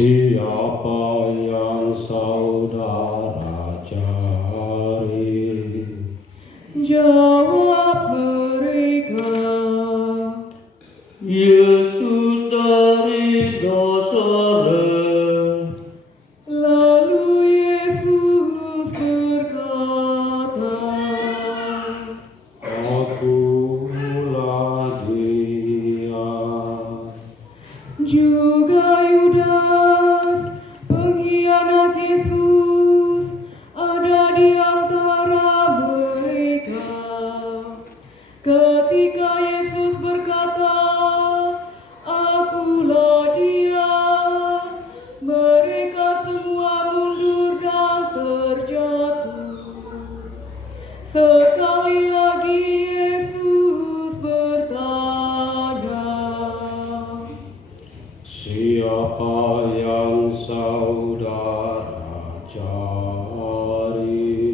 Siapa yang saudara cari? Jawab mereka, Yesus dari Nazaret. lalu Yesus berkata, Akulah Dia. juga Yudas, pengkhianat Yesus, ada di antara mereka. Ketika Yesus berkata, "Akulah Dia," mereka semua mundur dan terjatuh. Sekali lagi Yesus bertanya, Siapa yang saudara cari?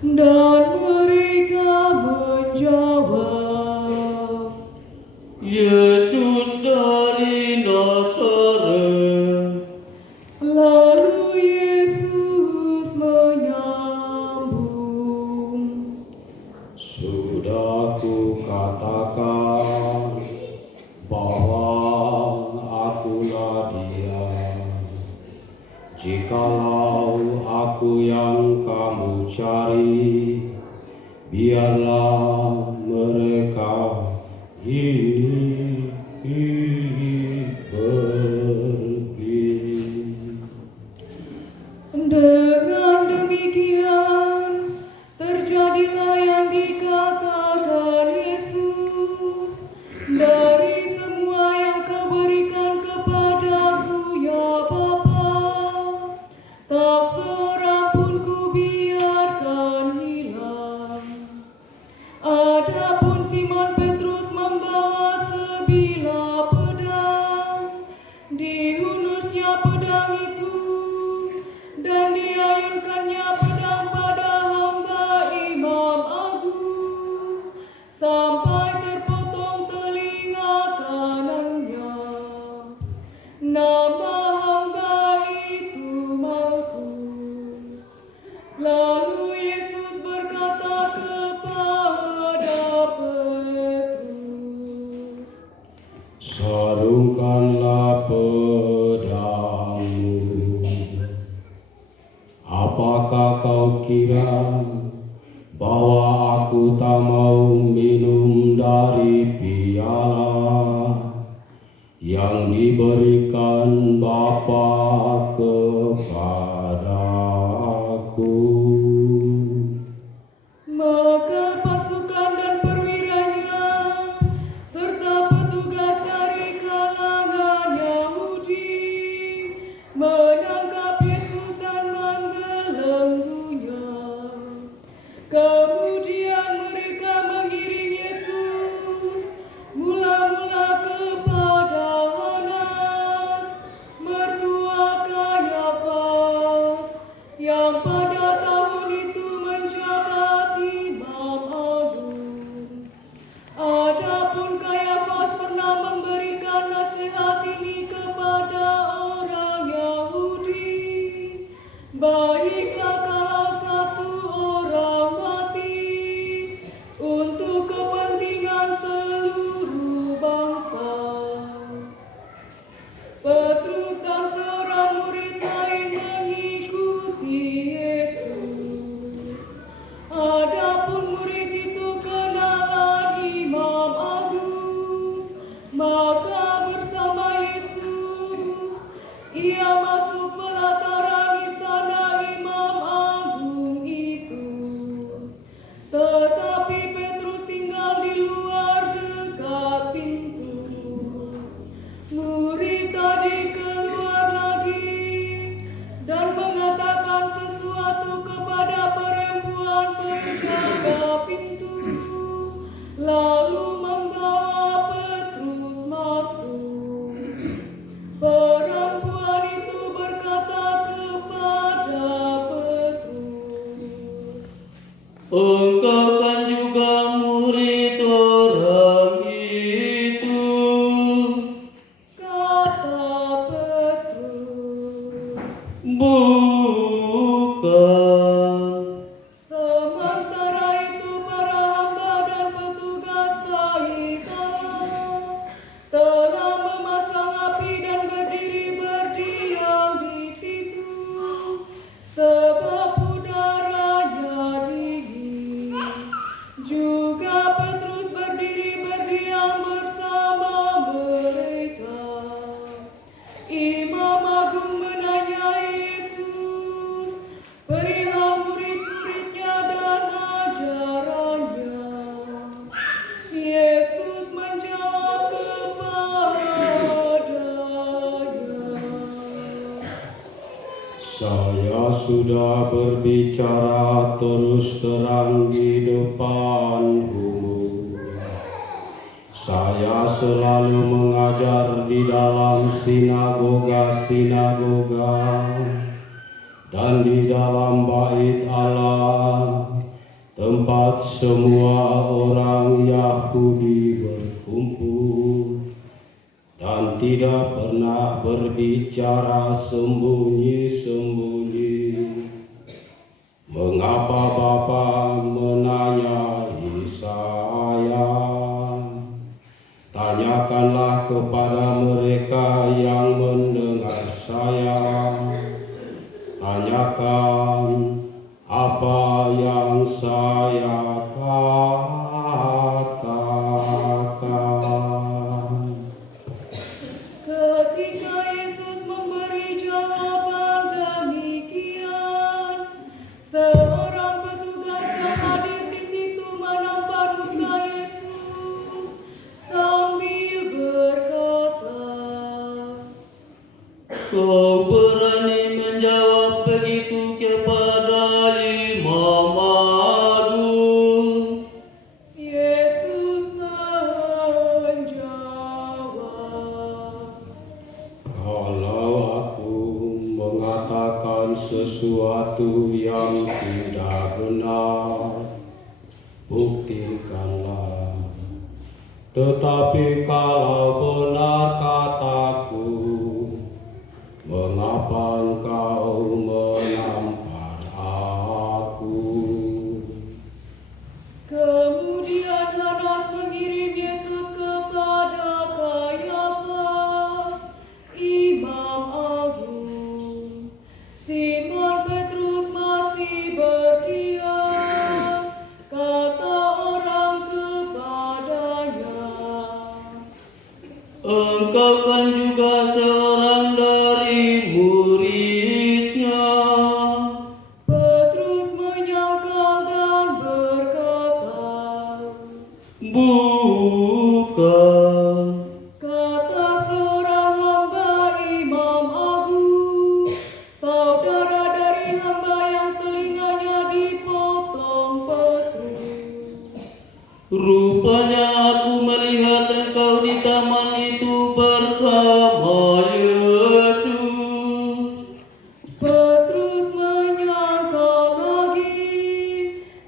dan mereka menjawab, Yesus dari Nazaret. lalu Yesus menyambung, Sudah kukatakan bahwa akulah Dia. Jikalau aku yang kamu cari, biarlah mereka ini pergi. Dengan demikian terjadilah yang dikatakan Yesus, "Dari semua yang Kau berikan kepadaku, ya Bapa, tak seorang pun kubiarkan hilang." Adapun Simon Petrus membawa sebilah pedang, dihunusnya pedang itu dan diayunkannya pedang pada hamba imam agung sampai terpotong telinga kanannya. Nama hamba itu Malkus. Lalu Yesus berkata kepada Petrus, Sarungkanlah pedangmu. Apakah kau kira bahwa aku tak mau minum dari piala yang diberikan Bapa kepadaku? maka pasukan dan perwiranya serta petugas dari kalangan Yahudi menangkap Yesus dan membelenggunya. Kemudian mereka mengiring Yesus mula-mula kepada Hanas, mertua Kayafas, yang pada tahun itu menjabat imam agung. Adapun Kayafas pernah memberikan nasihat ini kepada orang Yahudi, "Baiklah kalau satu orang mati untuk kepentingan seluruh bangsa." Petrus dan seorang murid lain mengikuti Yesus. Adapun murid itu kenalan imam agung, maka bersama Yesus ia masuk pelataran istana imam agung itu. Tetapi Petrus tinggal di luar dekat pintu. Murid tadi keluar lagi dan mengatakan sesuatu kepada perempuan penjaga pintu, lalu membawa Petrus masuk. Perempuan itu berkata kepada Petrus, Engkau kan juga murid orang itu. kata Petrus, Sementara itu para hamba dan petugas Tahikana telah memasang api dan berdiri berdiam di situ, sebab udaranya dingin. Juga Petrus berdiri berdiam bersama mereka. Imam Agung menanya Yesus perihal murid-muridnya dan ajarannya. Yesus menjawab kepadanya, Saya sudah berbicara terus terang di depan umum. Saya selalu mengajar di dalam sinagoga-sinagoga dan di dalam bait Allah, tempat semua orang Yahudi berkumpul, dan tidak pernah berbicara sembunyi-sembunyi. Mengapa Bapa menanyai saya? Tanyakanlah kepada mereka yang mendengar saya. Tanyakan apa yang saya katakan. ketika Yesus memberi jawaban demikian, seorang petugas yang hadir di situ menampar muka Yesus sambil berkata, Kau berani menjawab begitu kepada Imam Agung? Yesus menjawab, Kalau aku mengatakan sesuatu yang tidak benar, buktikanlah. Tetapi kalau benar kataku, mengapa engkau menampar aku? Kemudian Hanas mengirim Yesus kepada Kayafas, Imam Agung. Simon Petrus masih berdiam. Kata orang kepadanya, Engkau kan juga seorang dari muridnya. Petrus menyangkal dan berkata, Bukan. kata seorang hamba Imam Agung, saudara dari hamba yang telinganya dipotong Petrus. Rupanya aku melihat engkau di taman itu bersama Yesus. Petrus menyangkal lagi,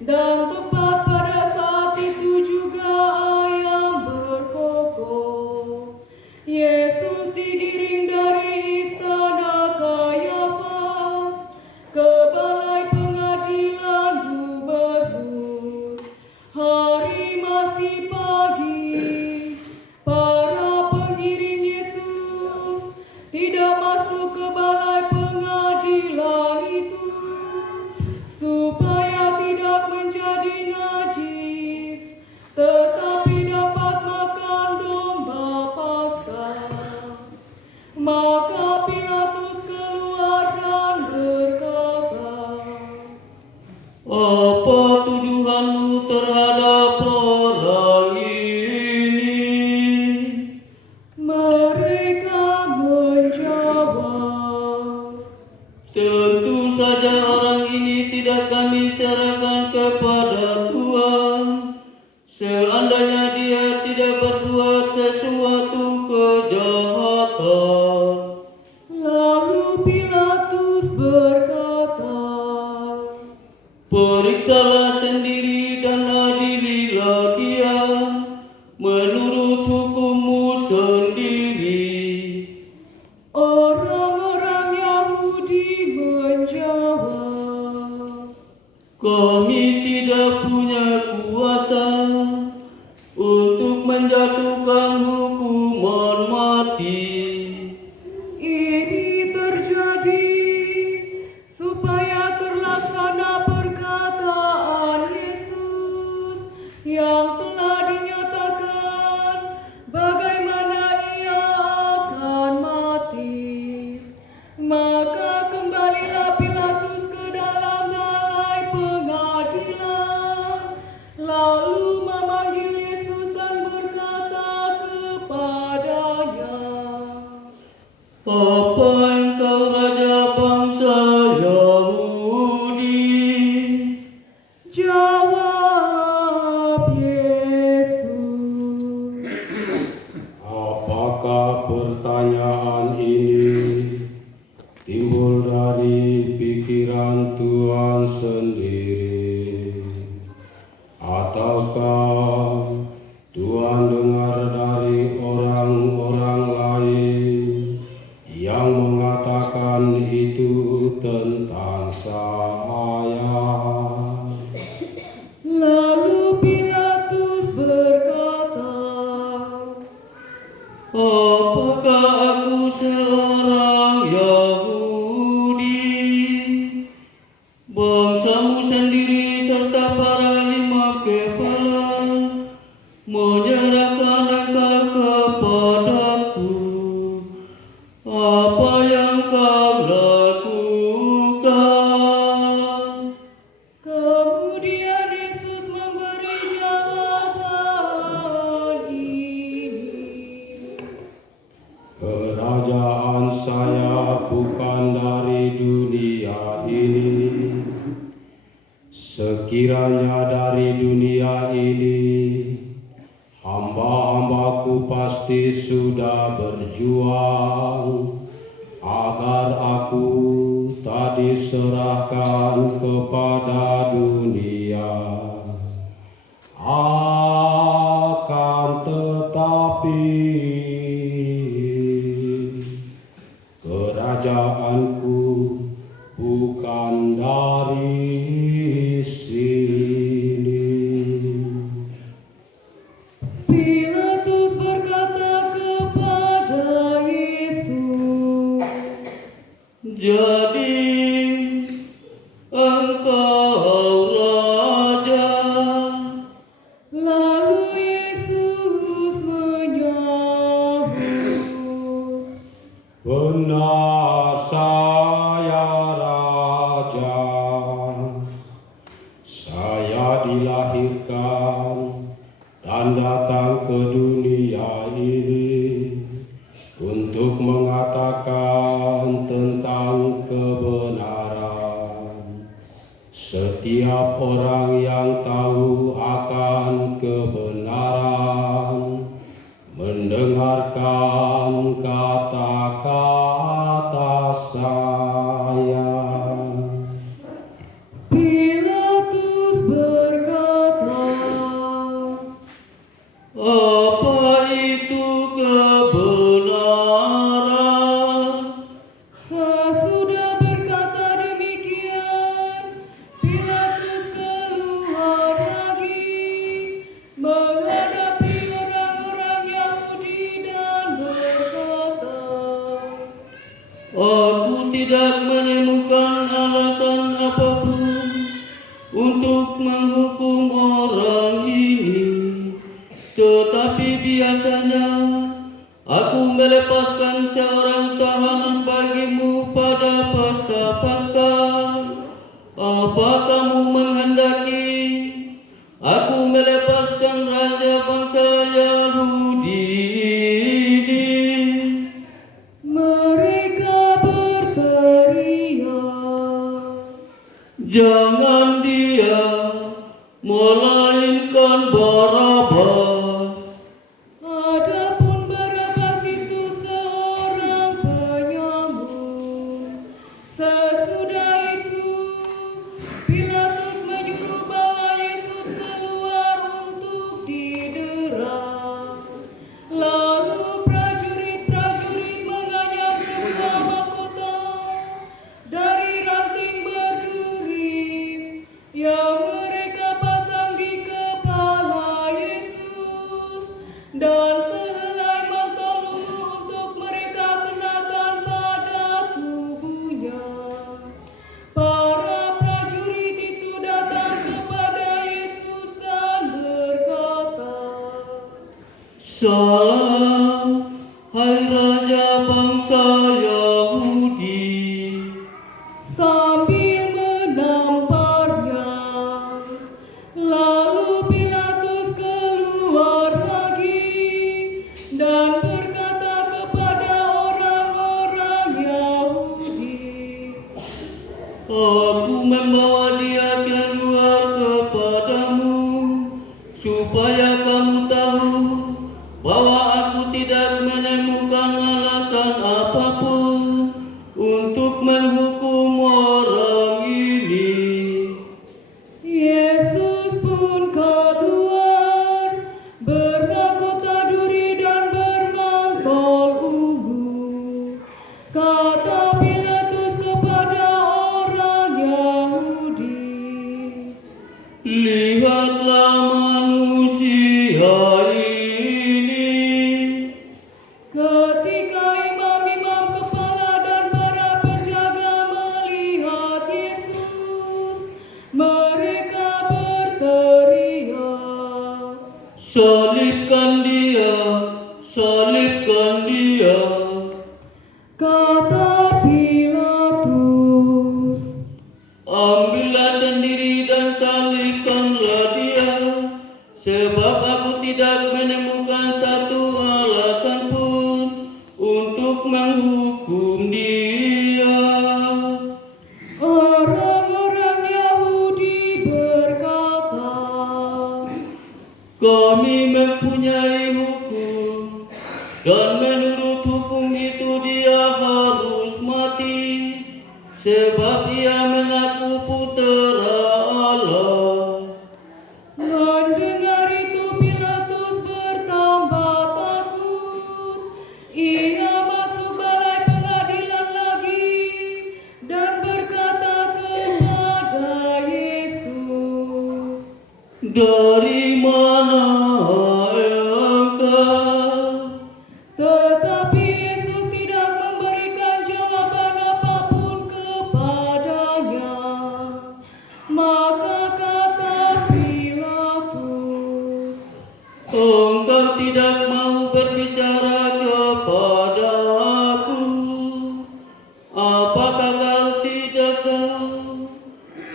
dan tepat pada saat itu juga ayam berkokok. Yesus digiring dari istana Kayafas ke balai pengadilan gubernur. Hari masih pagi. Para pengiring Yesus tidak masuk ke balai pengadilan itu supaya tidak menjadi najis, tetapi dapat makan domba Paskah. Maka Pilatus keluar dan berkata, Apa tuduhanmu terhadap orang ini? mereka menjawab, Tentu saja orang ini tidak kami serahkan kepada Tuhan. Seandainya dia tidak berbuat sesuatu kejahatan. lalu Pilatus berkata, Periksalah sendiri dan adililah dia menurut hukummu sendiri. orang-orang Yahudi menjawab, Kami tidak punya kuasa untuk menjatuhkan hukuman mati. Ini terjadi supaya terlaksana perkataan Yesus yang telah dinyatakan bagaimana ia akan mati. Maka kembalilah Pilatus ke dalam balai pengadilan, lalu memanggil Yesus dan berkata kepadanya, Apa engkau raja bangsa Yahudi? jawab Yesus, Apakah pertanyaan ini timbul dari pikiran Tuhan sendiri? Ataukah Tuhan dengar dari orang-orang lain yang mengatakan itu tentang saya? lalu Pilatus berkata, Apakah aku seorang Yahudi? Bangsamu sendiri serta para imam kepala menyerahkan engkau kepadaku. Apa yang kau lakukan? kemudian Yesus memberi jawaban ini, Kerajaan saya bukan dari dunia ini. Sekiranya dari dunia ini, hamba-hambaku pasti sudah berjuang agar aku tak diserahkan kepada dunia. Akan tetapi kerajaanku bukan dari sini. Pilatus berkata kepada Yesus, Jadi engkau raja? lalu Yesus menyahut, Benar saya raja. Saya dilahirkan dan datang ke dunia ini untuk mengatakan tentang kebenaran. Setiap orang yang tahu akan kebenaran mendengarkan kata-kata saya. Pilatus berkata, Apa itu kebenaran? sesudah berkata demikian, Pilatus keluar lagi menghadapi orang-orang Yahudi dan berkata, Aku tidak menemukan alasan apapun untuk menghukum orang ini, tetapi biasanya aku melepaskan seorang tahanan bagimu pada Paskah. Apa kamu menghendaki aku melepaskan raja bangsa Yahudi ini? mereka berteriak, Jangan dia, melainkan Barabas. adapun Barabas itu seorang penyamun. Sesudah itu Pilatus menyuruh bahwa Yesus keluar untuk didera. Lalu prajurit-prajurit menganyam sebuah mahkota dari ranting berduri yang Salam, hai Raja bangsa Yahudi. Sambil menamparnya, lalu Pilatus keluar lagi dan berkata kepada orang-orang Yahudi, Aku membawa dia keluar kepadamu, supaya kamu tahu bahwa aku tidak menemukan alasan apapun untuk menghukum orang ini. Yesus pun keluar bermahkota duri dan bermantel ungu. Kata Pilatus kepada orang Yahudi, Lihatlah manusia ini. ketika imam-imam kepala dan para penjaga melihat Yesus, mereka berteriak, Salibkan dia, salibkan dia. kata Pilatus. Ambillah sendiri dan salibkanlah dia, sebab aku tidak menemukan satu alasan pun untuk menghukum dia. Orang-orang Yahudi berkata, Kami mempunyai hukum, dan menurut hukum itu dia harus mati, sebab ia mengaku putera Allah. mendengar itu Pilatus bertambah takut. Ia masuk balai pengadilan lagi dan berkata kepada Yesus, Dari mana engkau? tetapi Yesus tidak memberikan jawaban apapun kepadanya. Maka kata Pilatus, Engkau tidak mau berbicara kepada aku. Apakah kau tidak tahu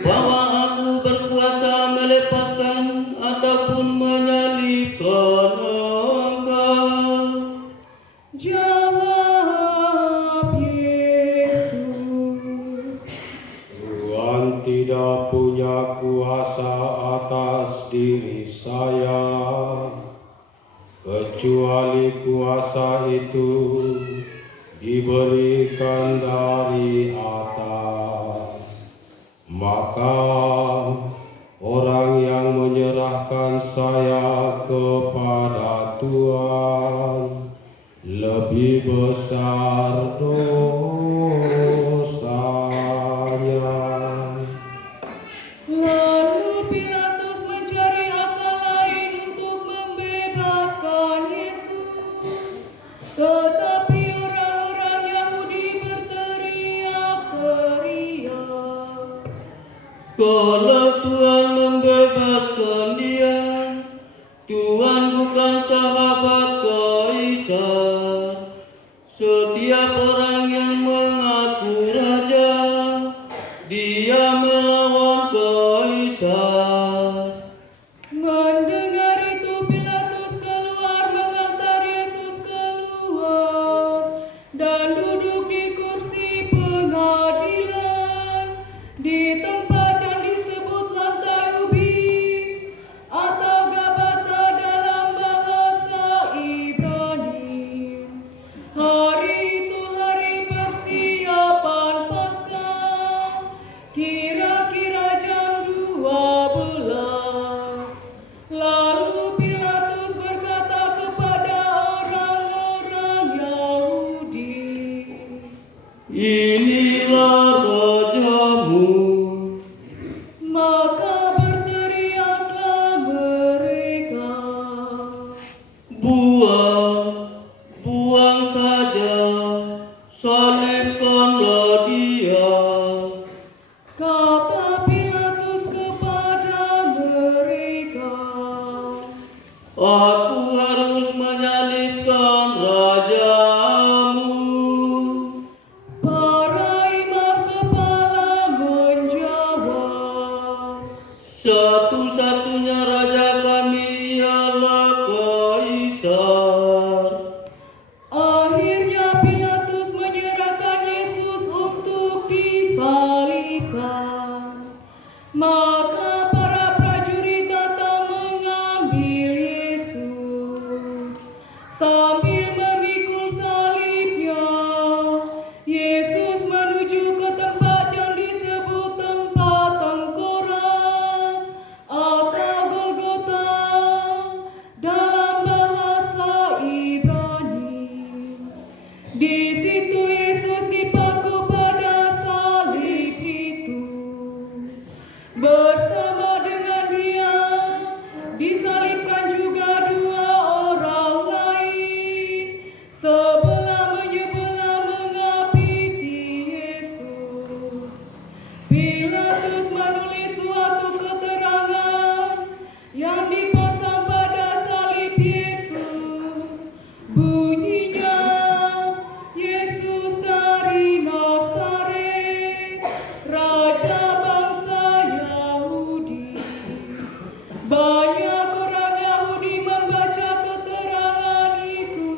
bahwa aku berkuasa melepaskan ataupun menyalibkan engkau? jawab Yesus, Tuhan tidak punya kuasa atas diri saya, kecuali kuasa itu diberikan dari atas. Maka orang yang menyerahkan saya kepada Tuhan lebih besar dosanya. Lalu Pilatus mencari akal lain untuk membebaskan Yesus. Tetapi orang-orang Yahudi berteriak-teriak, Kalau Tuhan membebaskan dia, Tuhan bukan sahabat Kaisar. Setiap orang yang mengaku raja, dia melawan Kaisar. mendengar itu Pilatus keluar mengantar Yesus keluar dan duduk di kursi pengadilan di tempat yang disebut lantai ubi atas Satu-satunya raja kami ialah Kaisar. Akhirnya Pilatus menyerahkan Yesus untuk disalibkan. Maka para prajurit datang mengambil Yesus. Sambil memikul salibnya, Yesus menuju ke tempat yang disebut tempat tengkorak atau Golgota dalam bahasa Ibrani. Di situ Yesus dipaku pada salib itu. Bersama dengan Dia disalibkan juga dua orang lain, sebelah menyebelah mengapiti Yesus. Pilatus menulis suatu keterangan yang dipasang pada salib Yesus. Bunyinya, Yesus dari Nazaret, Raja bangsa Yahudi. Banyak orang Yahudi membaca keterangan itu,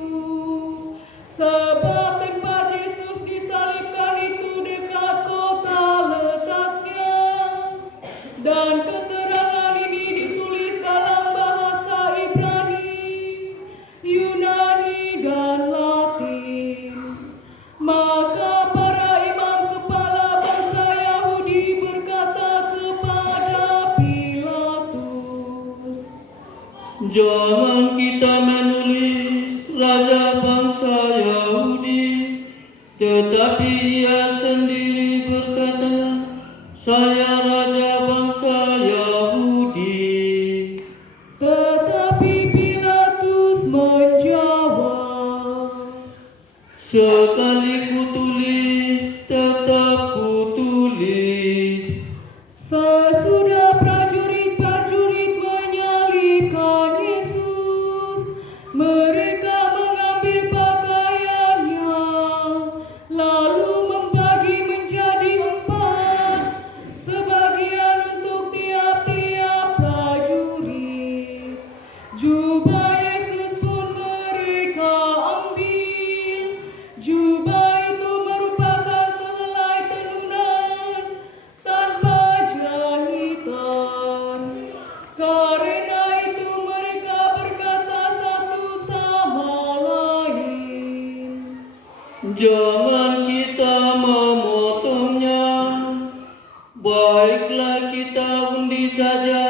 sebab tempat Yesus disalibkan itu dekat kota letaknya. Dan keterangan ini ditulis dalam bahasa Ibrani, Yunani, dan Latin. Maka para imam kepala bangsa Yahudi berkata kepada Pilatus, Jangan kita menulis raja bangsa Yahudi, tetapi ia sendiri berkata, saya raja bangsa Yahudi. tetapi Pilatus menjawab, Sekali kutulis, tetap kutulis. sesudah prajurit-prajurit menyalibkan Yesus, mereka mengambil pakaiannya, lalu membagi menjadi 4, sebagian untuk tiap-tiap prajurit. Jubah Yesus pun mereka ambil. Jubah itu merupakan sehelai tenunan tanpa jahitan. Karena itu mereka berkata satu sama lain, Jangan kita memotongnya, baiklah kita undi saja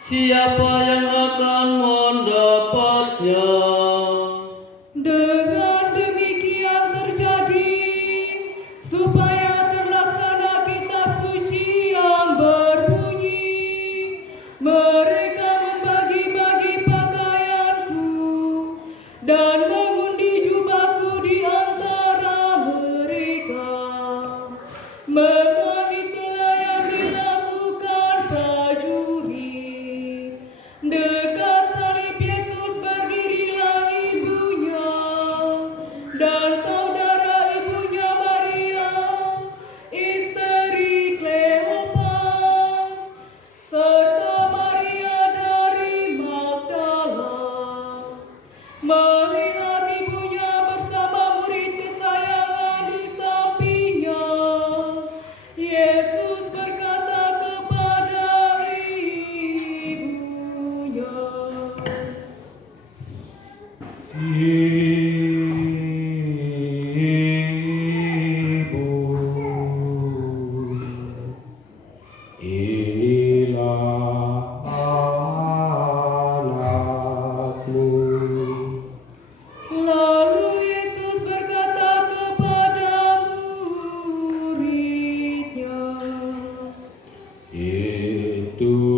siapa yang akan mendapatnya. dengan demikian terjadi supaya terlaksana kitab suci yang berbunyi, mereka membagi-bagi pakaianku dan mengundi jubahku di antara mereka. Memang itulah yang dilakukan prajurit. Dekat salib Yesus berdirilah ibunya dan saudara ibunya Maria, istri Kleopas, serta Maria dari Magdala. Melihat ibunya bersama murid kesayangan di sampingnya, Yesus berkata kepada ibunya, Ibu, inilah anakmu. lalu Yesus berkata kepada muridnya, Itu